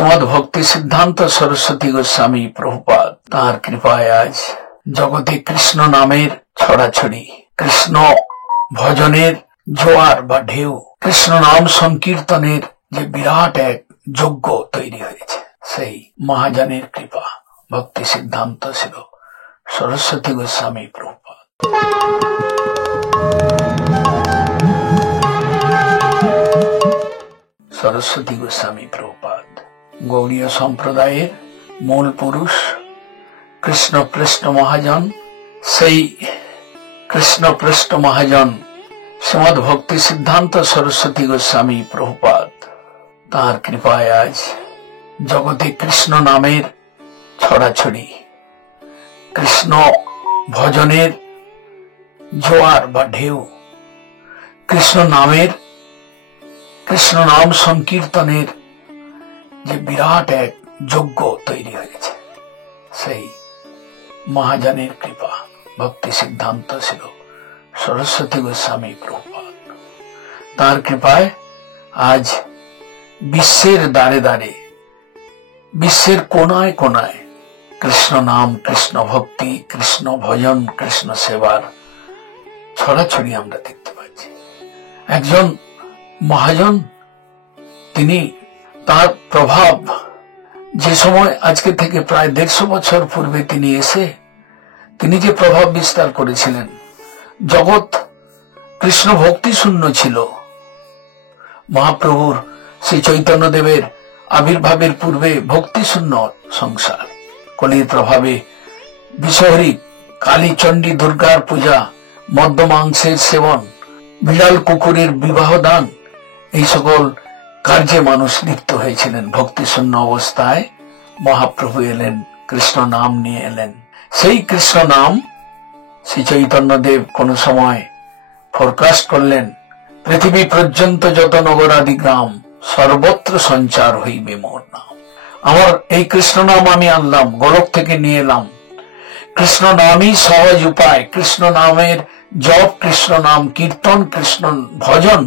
শ্রীমদ ভক্তি সিদ্ধান্ত সরস্বতী গোস্বামী প্রভুপাদ তাঁর কৃপায় আজ জগতে কৃষ্ণ নামের ছড়াছড়ি, কৃষ্ণ ভজনের জোয়ার বা ঢেউ, কৃষ্ণ নাম সংকীর্তনের যে বিরাট এক যজ্ঞ তৈরি হয়েছে, সেই মহাজনের কৃপা। ভক্তি সিদ্ধান্ত ছিল সরস্বতী গোস্বামী প্রভুপাদ। সরস্বতী গোস্বামী প্রভুপাদ গৌড়ীয় সম্প্রদায়ের মূল পুরুষ, কৃষ্ণপ্রেষ্ঠ মহাজন। সেই কৃষ্ণপ্রেষ্ঠ মহাজন শ্রীমদ ভক্তি সিদ্ধান্ত সরস্বতী গোস্বামী প্রভুপাদ তাঁর কৃপায় আজ জগতে কৃষ্ণ নামের ছড়াছড়ি, কৃষ্ণ ভজনের জোয়ার বা ঢেউ, কৃষ্ণ নাম সংকীর্তনের যে বিরাট এক যজ্ঞ তৈরি হয়েছে, সেই মহাজনের কৃপা। ভক্তি সিদ্ধান্ত ছিল সরস্বতী গোস্বামী প্রভুপাদ। তার কৃপায় আজ বিশ্বের দ্বারে দ্বারে, বিশ্বের কোনায় কোনায় কৃষ্ণ নাম, কৃষ্ণ ভক্তি, কৃষ্ণ ভজন, কৃষ্ণ সেবার ছড়াছড়ি আমরা দেখতে পাচ্ছি। একজন মহাজন, তিনি তার প্রভাব যে সময় আজকে থেকে প্রায় 150 বছর পূর্বে তিনি যে প্রভাব বিস্তার করেছিলেন, জগৎ কৃষ্ণ ভক্তি শূন্য ছিল। মহাপ্রভুর শ্রী চৈতন্যদেবের আবির্ভাবের পূর্বে ভক্তি শূন্য সংসার, কলির প্রভাবে বিষহরি, কালী, চণ্ডী, দুর্গার পূজা, মদ্য মাংসের সেবন, বিড়াল কুকুরের বিবাহ দান, এই সকল কার্যে মানুষ লিপ্ত হয়েছিলেন। ভক্তি শূন্য অবস্থায় মহাপ্রভু এলেন, কৃষ্ণ নাম নিয়ে এলেন। সেই কৃষ্ণ নাম শ্রী চৈতন্যদেব কোন সময় ফোরকাস্ট করলেন, পৃথিবী পর্যন্ত যত নগরাদি গ্রাম, সর্বত্র সঞ্চার হইবে মোর নাম। আমার এই কৃষ্ণ নাম আমি আনলাম, গোলক থেকে নিয়ে এলাম। কৃষ্ণ নামই সহজ উপায়, কৃষ্ণ নামের জপ, কৃষ্ণ নাম কীর্তন, কৃষ্ণ ভজন,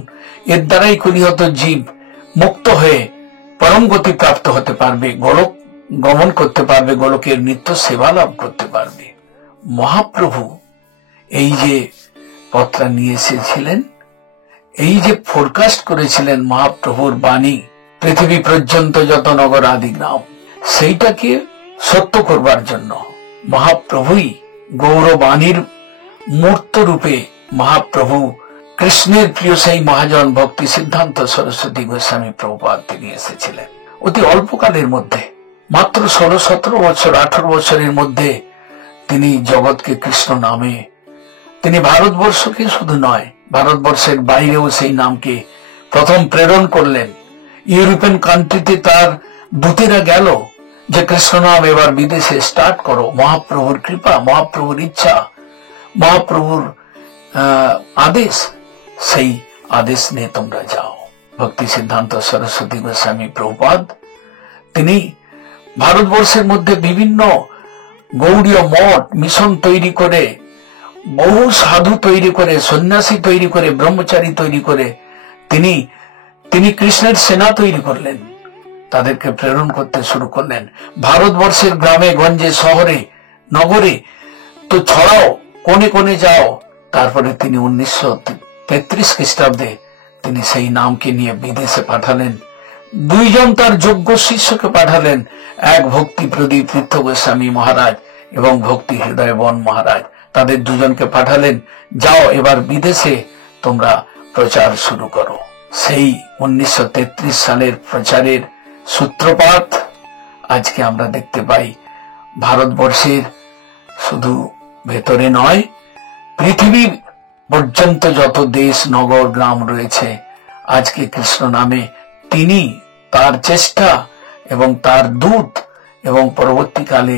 এর দ্বারাই কলিহত জীব মুক্ত হয়ে পরম গতি প্রাপ্ত হতে পারবে, গোলক গমন করতে পারবে, গোলকের নিত্য সেবা লাভ করতে পারবে। মহাপ্রভু এই যে পত্রা নিয়ে এসেছিলেন, এই যে ফোরকাস্ট করেছিলেন মহাপ্রভুর বাণী, পৃথিবী পর্যন্ত যত নগর আদি গ্রাম, সেইটাকে সত্য করবার জন্য মহাপ্রভুই গৌরবাণীর মূর্ত রূপে মহাপ্রভু কৃষ্ণের প্রিয় সেই মহাজন ভক্তি সিদ্ধান্ত সরস্বতী গোস্বামী প্রভুপাদ তিনি এসেছিলেন। অতি অল্পকালের মধ্যে, মাত্র 16-17 বছর, 18 বছরের মধ্যে তিনি জগৎকে কৃষ্ণ নামে, তিনি ভারতবর্ষকে শুধু নয়, ভারতবর্ষের বাইরেও সেই নামকে প্রথম প্রেরণ করলেন। ইউরোপিয়ান কান্ট্রিতে তার দূতেরা গেল যে কৃষ্ণ নাম এবার বিদেশে স্টার্ট করো। মহাপ্রভুর কৃপা, মহাপ্রভুর ইচ্ছা, মহাপ্রভুর আদেশ, সেই আদেশ নিয়ে তোমরা যাও। ভক্তি সিদ্ধান্ত সরস্বতী গোস্বামী প্রভুপাদ তিনি ভারতবর্ষের মধ্যে বিভিন্ন গৌড়ীয় মঠ, মিশন তৈরি করে, বহু সাধু তৈরি করে, সন্ন্যাসী তৈরি করে, ব্রহ্মচারী তৈরি করে তিনি কৃষ্ণের সেনা তৈরি করলেন, তাদেরকে প্রেরণ করতে শুরু করলেন ভারতবর্ষের গ্রামে গঞ্জে, শহরে, নগরে, তো ছড়াও, কোণে কোণে যাও। তারপরে তিনি 1933 খ্রিস্টাব্দে তিনি সেই নামকে নিয়ে বিদেশে পাঠালেন। 2 জন তার যোগ্য শিষ্যকে পাঠালেন, এক ভক্তি প্রদীপ তীর্থ গোস্বামী মহারাজ এবং ভক্তি হৃদয় বন মহারাজ। তাদের 2 জনকে পাঠালেন, যাও এবার বিদেশে তোমরা প্রচার শুরু করো। সেই 1933 সালের প্রচারের সূত্রপাত আজকে আমরা দেখতে পাই। ভারতবর্ষের শুধু ভেতরে নয়, পৃথিবীর পর্যন্ত যত দেশ, নগর, গ্রাম রয়েছে, আজকে কৃষ্ণ নামে তিনি, তার চেষ্টা এবং তার দূত এবং পরবর্তীকালে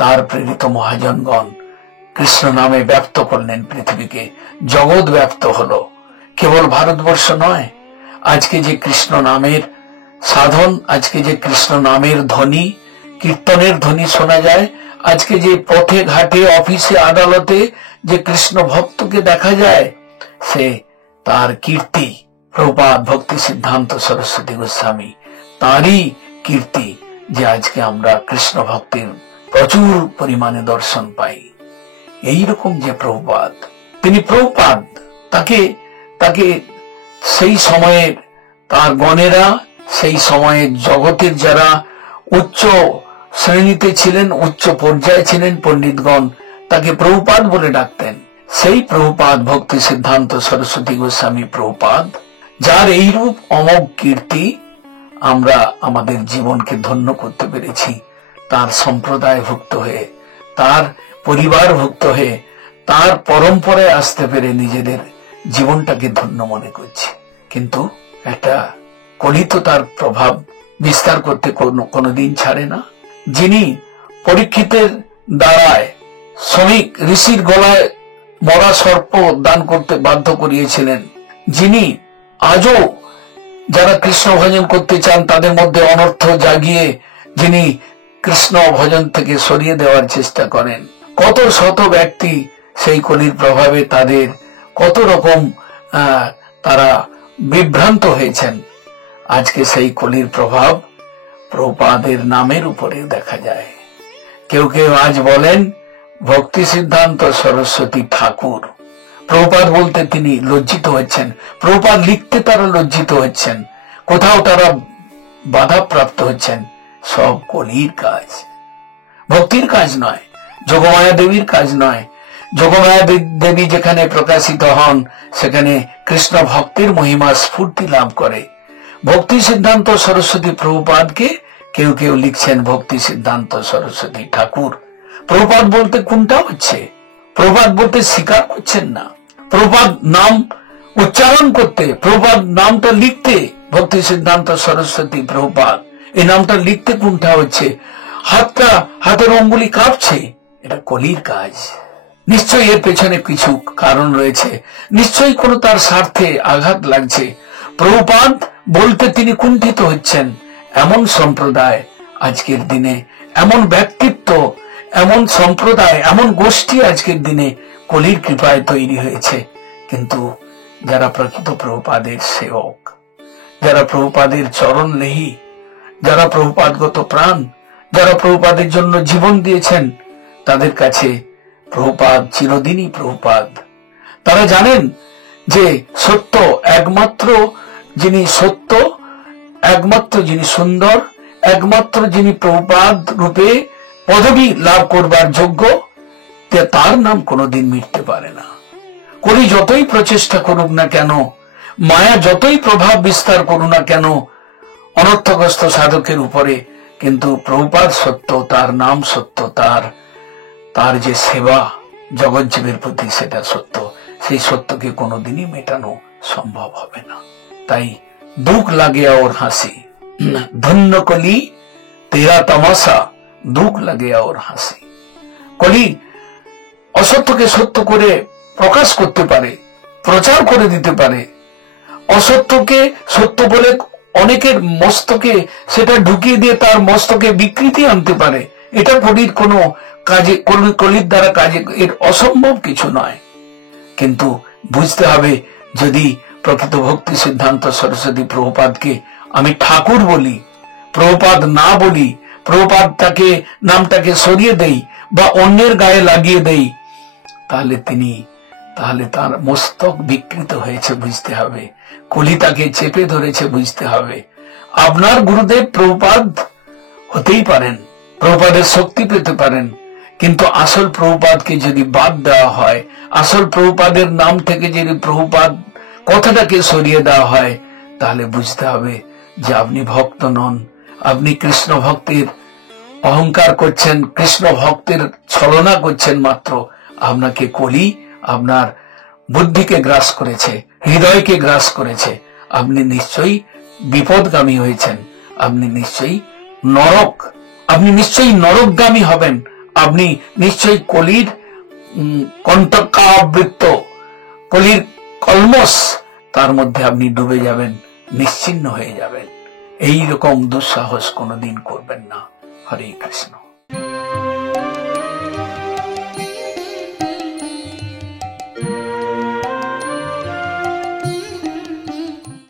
তার প্রেরিত মহাজনগণ কৃষ্ণ নামে ব্যপ্ত করলেন পৃথিবীকে। জগৎ ব্যপ্ত হলো। কেবল ভারতবর্ষ নয়, আজকে যে কৃষ্ণ নামের সাধন, আজকে যে কৃষ্ণ নামের ধ্বনি, কীর্তনের ধ্বনি শোনা যায়, আজকে যে পথে ঘাটে, অফিসে, আদালতে যে কৃষ্ণ ভক্তকে দেখা যায়, সে তার কীর্তি। প্রভুপাদ ভক্তি সিদ্ধান্ত সরস্বতী গোস্বামী তারই কীর্তি। যে আজকে আমরা কৃষ্ণ ভক্তির প্রচুর পরিমাণে দর্শন পাই। এইরকম যে প্রভুপাদ, তিনি প্রভুপাদ, তাকে তাকে সেই সময়ের তার গণেরা, সেই সময়ের জগতের যারা উচ্চ শ্রেণীতে ছিলেন, উচ্চ পর্যায়ে ছিলেন পণ্ডিতগণ, তাকে প্রভুপাদ বলে ডাকতেন। সেই প্রভুপাদ ভক্তি সিদ্ধান্ত সরস্বতী গোস্বামী প্রভুপাদ, যার এইরূপ অমোঘ কীর্তি আমরা আমাদের জীবনকে ধন্য করতে পেরেছি, তার সম্প্রদায় ভুক্ত হয়ে, তার পরিবার ভুক্ত হয়ে, তার পরম্পরায় আসতে পেরে নিজেদের জীবনটাকে ধন্য মনে করছি। কিন্তু একটা কলি তো তার প্রভাব বিস্তার করতে কোনোদিন ছাড়ে না। যিনি পরীক্ষিতের দ্বারায় শ্রমিক ঋষির গলায় মরা সর্প দান করতে বাধ্য করিয়েছিলেন, যিনি আজও যারা কৃষ্ণ ভজন করতে চান তাদের মধ্যে অনর্থ জাগিয়ে যিনি কৃষ্ণ ভজন থেকে সরিয়ে দেওয়ার চেষ্টা করেন, কত শত ব্যক্তি সেই কলির প্রভাবে তাদের কত রকম তারা বিভ্রান্ত হয়েছেন। আজকে সেই কলির প্রভাব প্রভুপাদের নামের উপরে দেখা যায়। কেউ কেউ আজ বলেন ভক্তি সিদ্ধান্ত সরস্বতী ঠাকুর। প্রভুপাদ বলতে তিনি লজ্জিত হচ্ছেন, প্রভুপাদ লিখতে তারা লজ্জিত হচ্ছেন, কোথাও তারা বাধাপ্রাপ্ত হচ্ছেন। সব কলির কাজ, ভক্তির কাজ নয়, যোগমায়া দেবীর কাজ নয়। যোগমায়া দেবী যেখানে প্রকাশিত হন সেখানে কৃষ্ণ ভক্তির মহিমা স্ফূর্তি লাভ করে। ভক্তি সিদ্ধান্ত সরস্বতী প্রভুপাদকে কেউ কেউ লিখছেন ভক্তি সিদ্ধান্ত সরস্বতী ঠাকুর। প্রভুপাদ বলতে কোনটা হচ্ছে? প্রভুপাদ বলতে স্বীকার করছেন না। প্রভুপাদ নাম উচ্চারণ করতে, প্রভুপাদ নামটা লিখতে ভক্তি সিদ্ধান্ত সরস্বতী প্রভুপাদ, এই নামটা লিখতে কোনটা হচ্ছে? হাতের অঙ্গুলি কাঁপছে। এটা কলির কাজ। নিশ্চয়ই এর পেছনে কিছু কারণ রয়েছে, নিশ্চয়ই কোনো তার স্বার্থে আঘাত লাগছে। প্রভুপাদ বলতে তিনি কুণ্ঠিত হচ্ছেন। এমন সম্প্রদায় আজকের দিনে, এমন ব্যক্তিত্ব, এমন সম্প্রদায়, এমন গোষ্ঠী আজকের দিনে কলির কৃপায় তৈরি হয়েছে। কিন্তু যারা প্রকৃত প্রভুপাদের সেবক, যারা প্রভুপাদের চরণ লেহি, যারা প্রভুপাদগত প্রাণ, যারা প্রভুপাদের জন্য জীবন দিয়েছেন, তাদের কাছে প্রভুপাদ চিরদিনই প্রভুপাদ। তারা জানেন যে সত্য একমাত্র যিনি সত্য, একমাত্র যিনি সুন্দর, একমাত্র যিনি প্রভুপাদ রূপে পদবী লাভ করবার যোগ্য, তার নাম কোনোদিন মিটতে পারে না। কলি যতই প্রচেষ্টা করুক না কেন, মায়া যতই প্রভাব বিস্তার করুক না কেন অনর্থগ্রস্ত সাধকের উপরে, কিন্তু প্রভুপাদ সত্য, তার নাম সত্য, তার যে সেবা জগজ্জীবের প্রতি সেটা সত্য। সেই সত্যকে কোনোদিনই মেটানো সম্ভব হবে না। তাই দুঃখ লাগে ওর হাসি, ধন্য কলি তেরা তামাশা, দুঃখ লাগে ওর হাসি। কলি অসত্যকে সত্য করে প্রকাশ করতে পারে, প্রচার করে দিতে পারে। অসত্যকে সত্য বলে অনেকের মস্তকে সেটা ঢুকিয়ে দিয়ে তার মস্তকে বিকৃতি আনতে পারে। এটা কলির কোনো কাজে, কলির দ্বারা কাজে এর অসম্ভব কিছু নয়। কিন্তু বুঝতে হবে, যদি প্রকৃত ভক্তি সিদ্ধান্ত সরস্বতী প্রভুপাদকে আমি ঠাকুর বলি, প্রভুপাদ না বলি, প্রভুপাদ তাকে নামটাকে সরিয়ে দেই বা অন্যের গায়ে লাগিয়ে দেই, তাহলে তার মস্তক বিকৃত হয়েছে বুঝতে হবে, কলি তাকে চেপে ধরেছে বুঝতে হবে। আপনার গুরুদেব প্রভুপাদ হতেই পারেন, প্রভুপাদের শক্তি পেতে পারেন, কিন্তু আসল প্রভুপাদকে যদি বাদ দেওয়া হয়, আসল প্রভুপাদের নাম থেকে যদি প্রভুপাদ কথাটাকে সরিয়ে দেওয়া হয়, তাহলে বুঝতে হবে যে আপনি ভক্ত নন, আপনি কৃষ্ণ ভক্তির অহংকার করছেন, কৃষ্ণ ভক্তের ছলনা করছেন মাত্র। আপনাকে কলি আপনার বুদ্ধিকে গ্রাস করেছে, হৃদয়কে গ্রাস করেছে। আপনি নিশ্চয়ই বিপদগামী হয়েছেন, আপনি নিশ্চয়ই নরকগামী হবেন, আপনি নিশ্চয়ই কলির কণ্টকাবৃত্ত, কলির কলমস, তার মধ্যে আপনি ডুবে যাবেন, নিশ্চিহ্ন হয়ে যাবেন। এই রকম দুঃসাহস কোনোদিন করবেন না। হরে কৃষ্ণ।